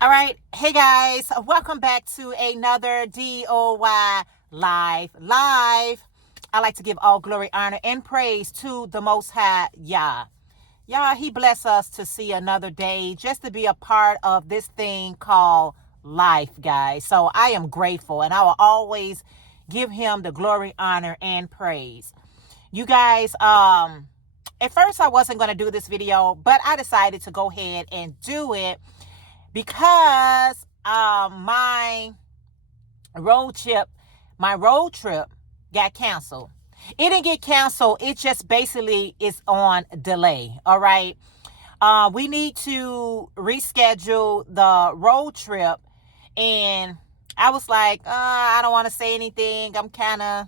All right. Hey guys, welcome back to another DOY Live. I like to give all glory, honor, and praise to the Most High Yah. Yah, He bless us to see another day, just to be a part of this thing called life, guys. So I am grateful, and I will always give Him the glory, honor, and praise. You guys, at first I wasn't going to do this video, but I decided to go ahead and do it because my road trip got canceled. It didn't get canceled. It just basically is on delay. All right. We need to reschedule the road trip. And I was like, I don't want to say anything. I'm kind of,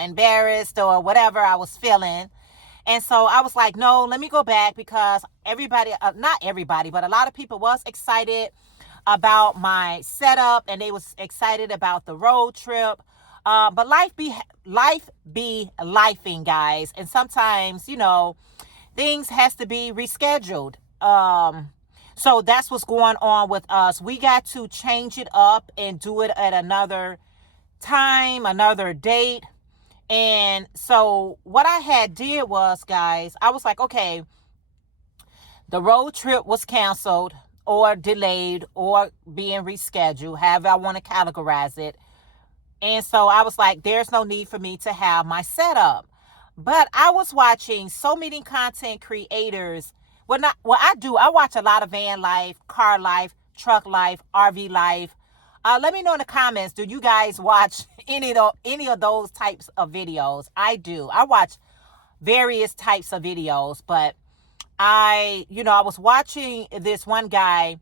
embarrassed or whatever I was feeling. And so I was like, no, let me go back because everybody, not everybody, but a lot of people was excited about my setup and they was excited about the road trip. But life be lifing, guys. And sometimes, things has to be rescheduled. So that's what's going on with us. We got to change it up and do it at another time, another date. And so what I had did was, guys, I was like, okay, the road trip was canceled or delayed or being rescheduled, however I want to categorize it. And so I was like, there's no need for me to have my setup. But I was watching so many content creators. I watch a lot of van life, car life, truck life, RV life. Let me know in the comments, do you guys watch any of those types of videos? I do. I watch various types of videos, but I was watching this one guy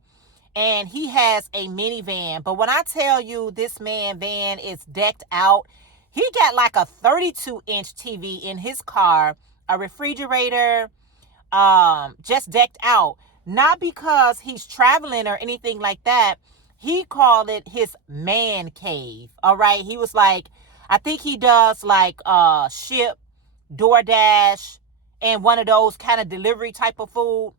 and he has a minivan. But when I tell you this van is decked out, he got like a 32-inch TV in his car, a refrigerator, just decked out. Not because he's traveling or anything like that. He called it his man cave. All right. He was like, I think he does like ship, DoorDash, and one of those kind of delivery type of food.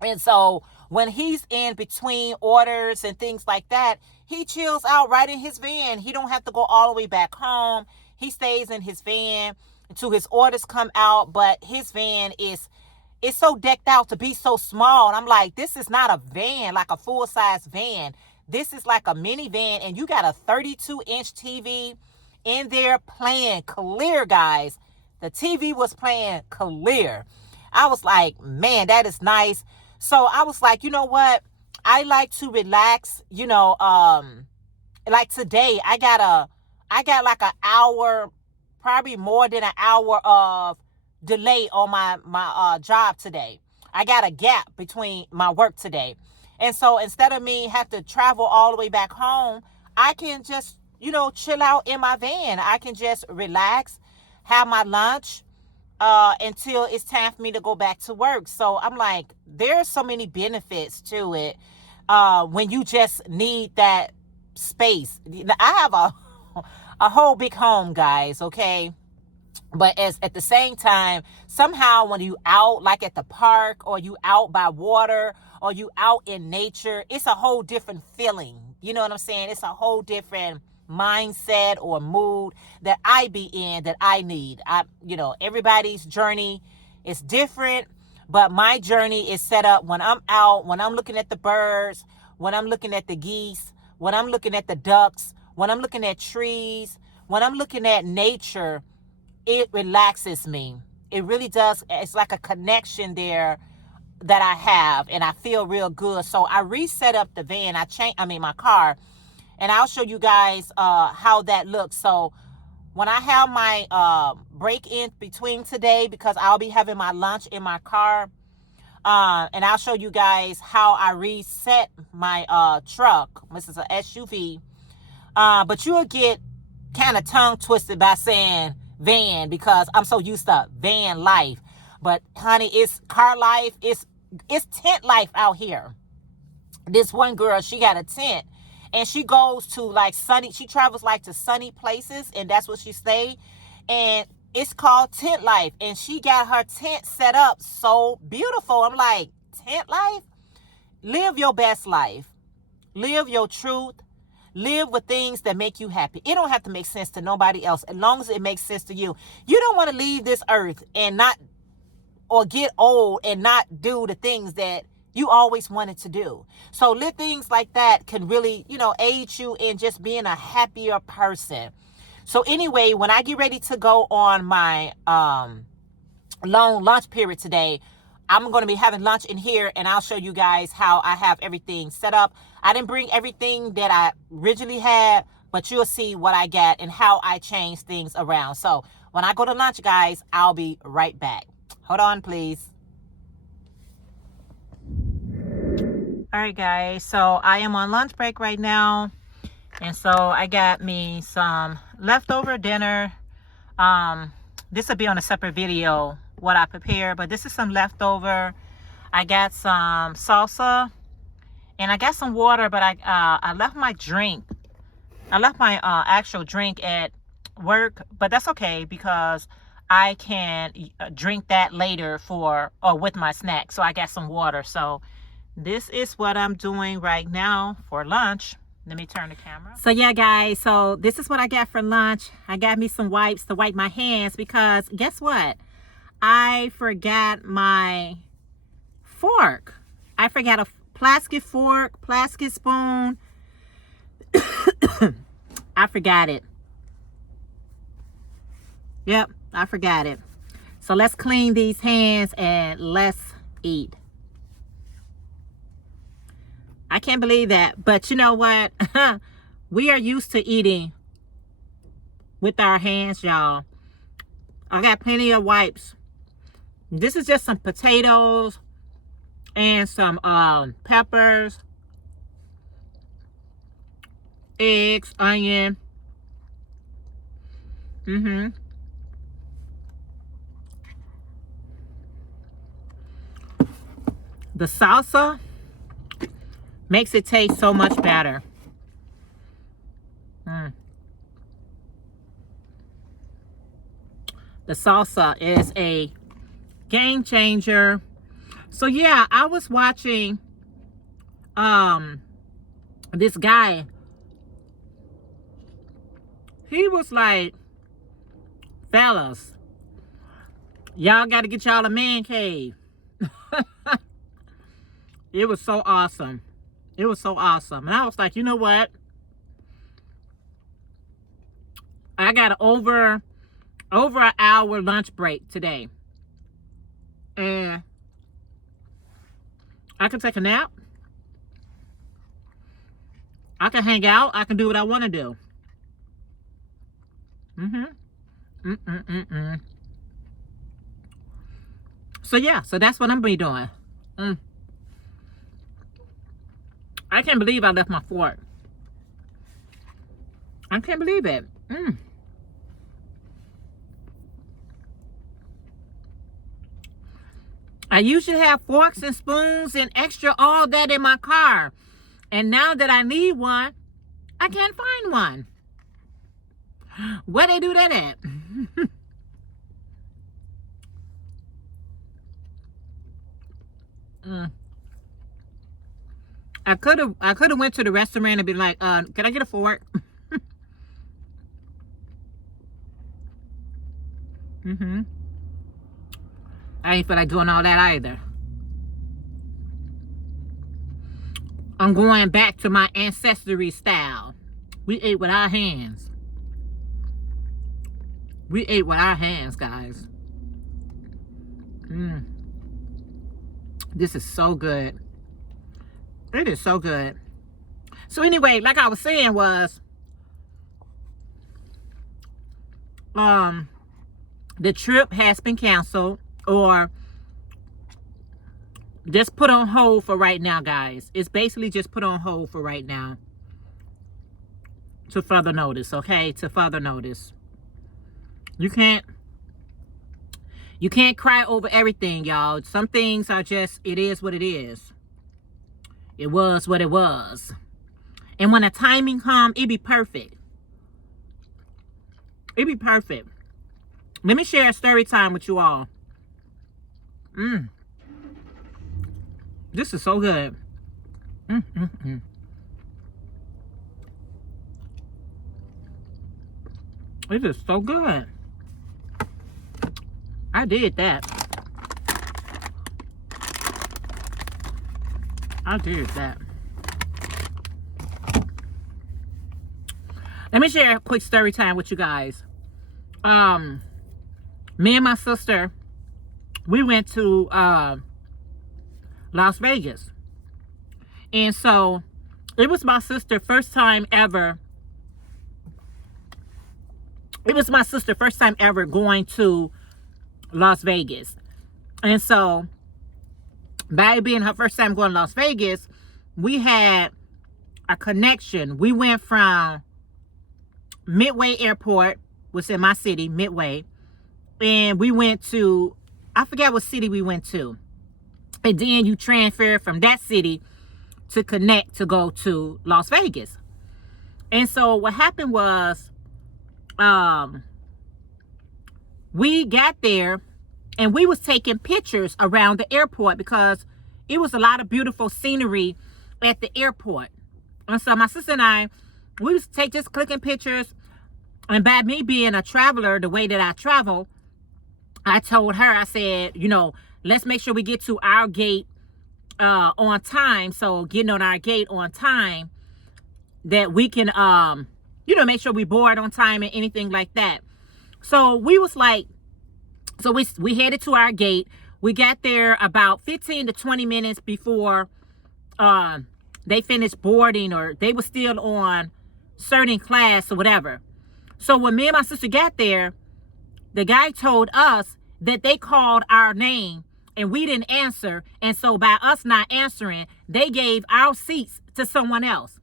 And so when he's in between orders and things like that, he chills out right in his van. He don't have to go all the way back home. He stays in his van until his orders come out. But his van it's so decked out to be so small. And I'm like, this is not a van, like a full-size van. This is like a minivan, and you got a 32-inch TV in there playing clear, guys. The TV was playing clear. I was like, man, that is nice. So I was like, you know what? I like to relax, like today I got like an hour, probably more than an hour of delay on my job today. I got a gap between my work today. And so instead of me have to travel all the way back home, I can just, chill out in my van. I can just relax, have my lunch, until it's time for me to go back to work. So I'm like, there's so many benefits to it when you just need that space. I have a whole big home, guys, okay? But at the same time, somehow when you out like at the park or you out by water or you out in nature, it's a whole different feeling. You know what I'm saying? It's a whole different mindset or mood that I be in that I need. Everybody's journey is different, but my journey is set up when I'm out, when I'm looking at the birds, when I'm looking at the geese, when I'm looking at the ducks, when I'm looking at trees, when I'm looking at nature. It relaxes me. It really does. It's like a connection there that I have, and I feel real good. So I reset up the van. My car, and I'll show you guys how that looks. So when I have my break in between today, because I'll be having my lunch in my car, and I'll show you guys how I reset my truck. This is an SUV, but you'll get kind of tongue twisted by saying van because I'm so used to van life. But honey, it's car life. It's tent life out here. This one girl, she got a tent and she goes to she travels like to sunny places, and that's where she stay. And it's called tent life, and she got her tent set up so beautiful. I'm like, tent life? Live your best life. Live your truth. Live with things that make you happy. It don't have to make sense to nobody else as long as it makes sense to you. You don't want to leave this earth and not, or get old and not do the things that you always wanted to do. So little things like that can really, aid you in just being a happier person. So anyway, when I get ready to go on my long lunch period today, I'm going to be having lunch in here, and I'll show you guys how I have everything set up. I didn't bring everything that I originally had, but you'll see what I got and how I change things around. So when I go to lunch, guys, I'll be right back. Hold on, please. All right, guys. So I am on lunch break right now. And so I got me some leftover dinner. This will be on a separate video, what I prepare, but this is some leftover. I got some salsa and I got some water, but I left my drink. I left my actual drink at work, but that's okay because I can drink that later with my snack. So I got some water. So this is what I'm doing right now for lunch. Let me turn the camera. So yeah, guys, so this is what I got for lunch. I got me some wipes to wipe my hands because guess what? I forgot my fork. I forgot a plastic fork, plastic spoon. I forgot it. Yep, I forgot it. So let's clean these hands and let's eat. I can't believe that. But you know what? We are used to eating with our hands, y'all. I got plenty of wipes. This is just some potatoes and some peppers, eggs, onion. The salsa makes it taste so much better. The salsa is a game changer. So yeah, I was watching this guy. He was like, fellas, y'all got to get y'all a man cave. It was so awesome. It was so awesome. And I was like, you know what? I got over an hour lunch break today. And I can take a nap. I can hang out. I can do what I want to do. So yeah, so that's what I'm going to be doing. I can't believe I left my fork. I can't believe it. I usually have forks and spoons and extra all that in my car. And now that I need one, I can't find one. Where they do that at? I could have went to the restaurant and been like, can I get a fork? I ain't feel like doing all that either. I'm going back to my ancestry style. We ate with our hands. We ate with our hands, guys. This is so good. It is so good. So anyway, like I was saying was, the trip has been canceled or just put on hold for right now, guys. It's basically just put on hold for right now to further notice, okay? To further notice. You can't cry over everything, y'all. Some things are just, it is what it is. It was what it was. And when the timing comes, it be perfect. It be perfect. Let me share a story time with you all. This is so good. It is so good. I did that. I did that. Let me share a quick story time with you guys. Me and my sister, we went to Las Vegas. And so it was my sister's first time ever. It was my sister's first time ever going to Las Vegas. And so by it being her first time going to Las Vegas, we had a connection. We went from Midway Airport, was in my city, Midway, and we went to, I forget what city we went to. And then you transfer from that city to connect to go to Las Vegas. And so what happened was, we got there and we was taking pictures around the airport because it was a lot of beautiful scenery at the airport. And so my sister and I, we was just clicking pictures. And by me being a traveler, the way that I travel, I told her, I said, you know, let's make sure we get to our gate on time. So getting on our gate on time, that we can, you know, make sure we board on time and anything like that. So we was like, so we headed to our gate. We got there about 15 to 20 minutes before they finished boarding, or they were still on certain class or whatever. So when me and my sister got there, the guy told us that they called our name and we didn't answer. And so by us not answering, they gave our seats to someone else.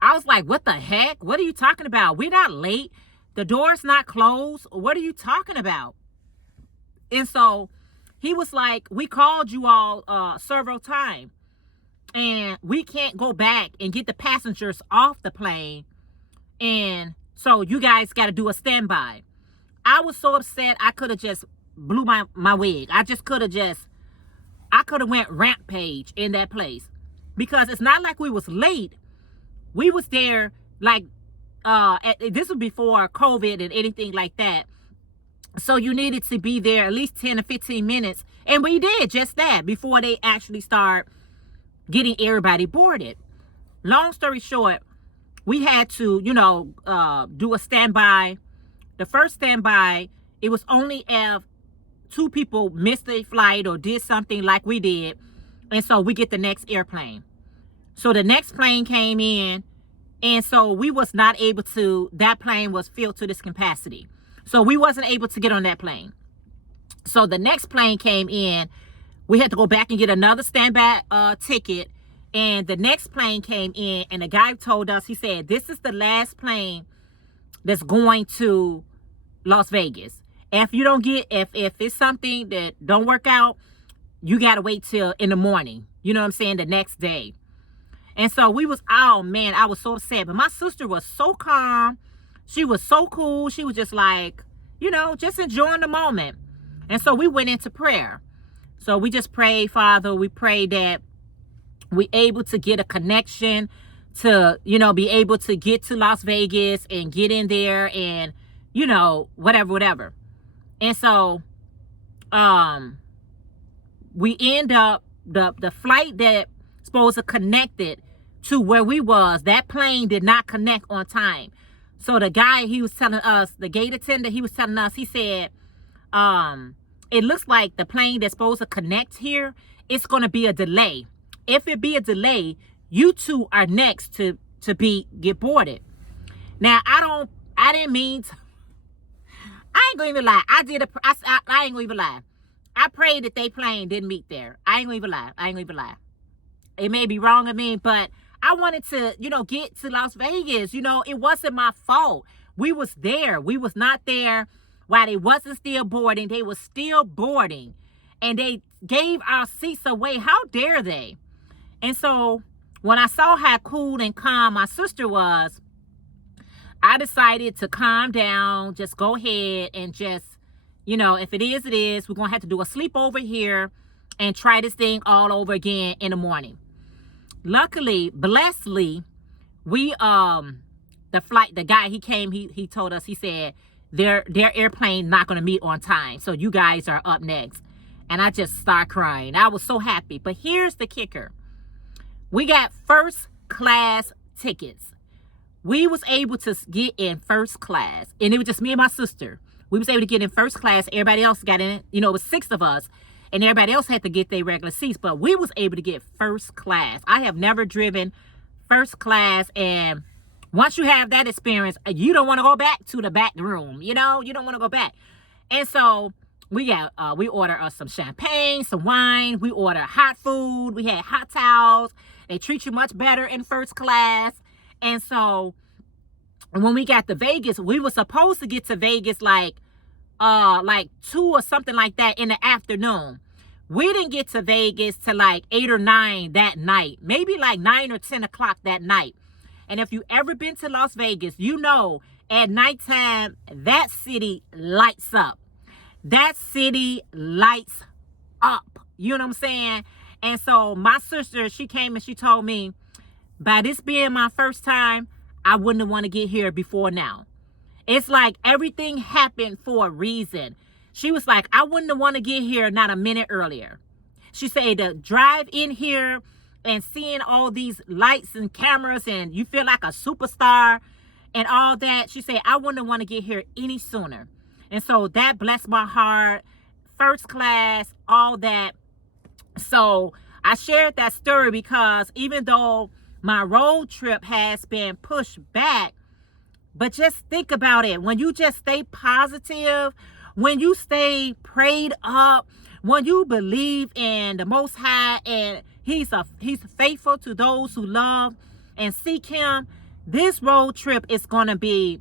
I was like, what the heck? What are you talking about? We're not late. The door's not closed. What are you talking about? And so he was like, we called you all several times, and we can't go back and get the passengers off the plane. And so you guys got to do a standby. I was so upset. I could have just blew my wig. I could have went rampage in that place, because it's not like we was late. We was there like, this was before COVID and anything like that. So you needed to be there at least 10 to 15 minutes. And we did just that before they actually start getting everybody boarded. Long story short, we had to, you know, do a standby. The first standby, it was only if 2 people missed a flight or did something like we did. And so we get the next airplane. So the next plane came in, and so we was not able to, that plane was filled to this capacity. So we wasn't able to get on that plane. So the next plane came in. We had to go back and get another standby ticket. And the next plane came in, and the guy told us, he said, this is the last plane that's going to Las Vegas. If you don't get, if it's something that don't work out, you got to wait till in the morning. You know what I'm saying? The next day. And so we was, oh man, I was so upset. But my sister was so calm. She was so cool. She was just like, you know, just enjoying the moment. And so we went into prayer. So we just prayed, Father. We prayed that we able to get a connection to, you know, be able to get to Las Vegas and get in there and, you know, whatever. And so we end up, the flight that supposed to connect it to where we was, that plane did not connect on time. So the guy, he was telling us, the gate attendant, he was telling us, he said, it looks like the plane that's supposed to connect here, it's going to be a delay. If it be a delay, you two are next to get boarded. Now, I didn't mean to, I ain't gonna even lie. I ain't gonna even lie. I prayed that they plane didn't meet there. I ain't gonna even lie. It may be wrong of me, but I wanted to, you know, get to Las Vegas. You know, it wasn't my fault. We was there. We was not there while they wasn't still boarding. They was still boarding. And they gave our seats away. How dare they? And so when I saw how cool and calm my sister was, I decided to calm down, just go ahead and just, you know, if it is, it is. We're going to have to do a sleepover here and try this thing all over again in the morning. Luckily, blessedly, we the guy, he came, he told us, he said, their airplane not going to meet on time. So you guys are up next. And I just started crying. I was so happy. But here's the kicker. We got first class tickets. We was able to get in first class. And it was just me and my sister. We was able to get in first class. Everybody else got in it. You know, it was 6 of us. And everybody else had to get their regular seats. But we was able to get first class. I have never driven first class. And once you have that experience, you don't want to go back to the back room. You know, you don't want to go back. And so we ordered us some champagne, some wine. We ordered hot food. We had hot towels. They treat you much better in first class. And so when we got to Vegas, we were supposed to get to Vegas like 2 or something like that in the afternoon. We didn't get to Vegas till like 8 or 9 that night, maybe like 9 or 10 o'clock that night. And if you ever been to Las Vegas, you know at nighttime, that city lights up. That city lights up. You know what I'm saying? And so my sister, she came and she told me, by this being my first time, I wouldn't want to get here before now. It's like everything happened for a reason. She was like, I wouldn't want to get here not a minute earlier. She said to drive in here and seeing all these lights and cameras and you feel like a superstar and all that. She said, I wouldn't want to get here any sooner. And so that blessed my heart. First class, all that. So I shared that story because even though my road trip has been pushed back, but just think about it. When you just stay positive, when you stay prayed up, when you believe in the Most High and He's faithful to those who love and seek Him, this road trip is gonna be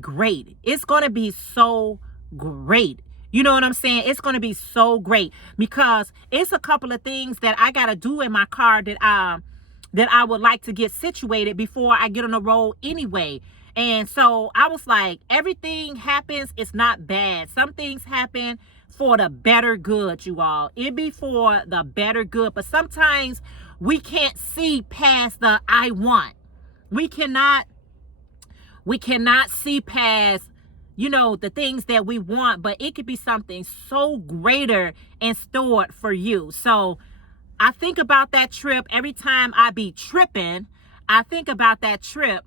great. It's gonna be so great. You know what I'm saying? It's gonna be so great because it's a couple of things that I gotta do in my car that I would like to get situated before I get on the road anyway. And so I was like, everything happens, it's not bad. Some things happen for the better good, you all. It be for the better good. But sometimes we can't see past the I want. We cannot see past, you know, the things that we want, but it could be something so greater in store for you. So I think about that trip every time I be tripping. I think about that trip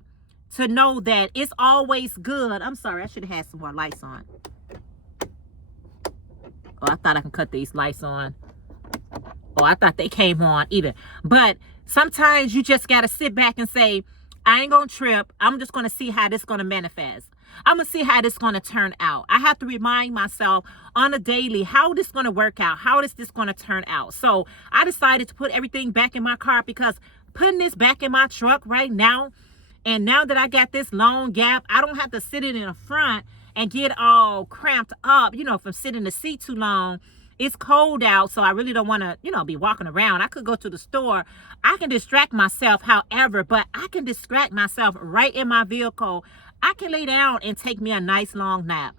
to know that it's always good. I'm sorry, I should have had some more lights on. Oh, I thought I can cut these lights on. Oh, I thought they came on either. But sometimes you just got to sit back and say, I ain't going to trip. I'm just going to see how this going to manifest. I'm going to see how this going to turn out. I have to remind myself on a daily, how this going to work out? How is this going to turn out? So I decided to put everything back in my car because putting this back in my truck right now, and now that I got this long gap, I don't have to sit it in the front and get all cramped up, you know, from sitting in the seat too long. It's cold out, so I really don't want to, you know, be walking around. I could go to the store. I can distract myself, however, but I can distract myself right in my vehicle. I can lay down and take me a nice long nap.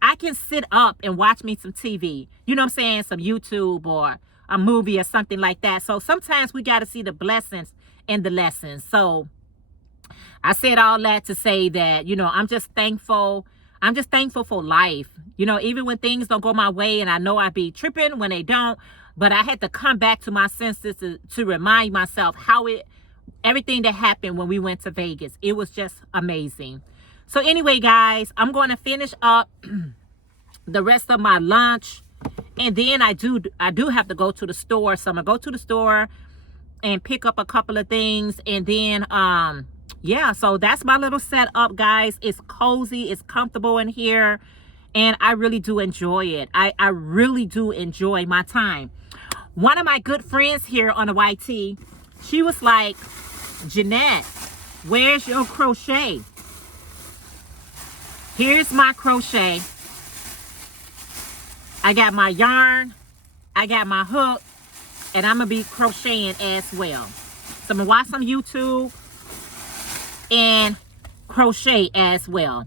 I can sit up and watch me some TV. You know what I'm saying? Some YouTube or a movie or something like that. So sometimes we got to see the blessings in the lessons. So I said all that to say that, you know, I'm just thankful. I'm just thankful for life. You know, even when things don't go my way, and I know I be tripping when they don't, but I had to come back to my senses to remind myself everything that happened when we went to Vegas. It was just amazing. So anyway, guys, I'm going to finish up the rest of my lunch. And then I do have to go to the store. So I'm going to go to the store and pick up a couple of things. And then, yeah, so that's my little setup, guys. It's cozy. It's comfortable in here. And I really do enjoy it. I really do enjoy my time. One of my good friends here on the YT, she was like, Jeanette, where's your crochet? Here's my crochet. I got my yarn. I got my hook. And I'm going to be crocheting as well. So I'm going to watch some YouTube and crochet as well.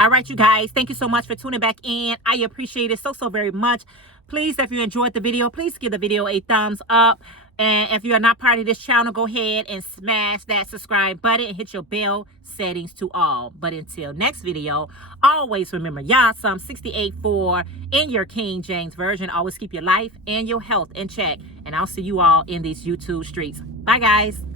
All right, you guys, thank you so much for tuning back in. I appreciate it so very much. Please, if you enjoyed the video, please give the video a thumbs up. And if you are not part of this channel, go ahead and smash that subscribe button and hit your bell settings to all. But until next video, always remember, y'all, Psalm 68:4 in your King James Version. Always keep your life and your health in check. And I'll see you all in these YouTube streets. Bye, guys.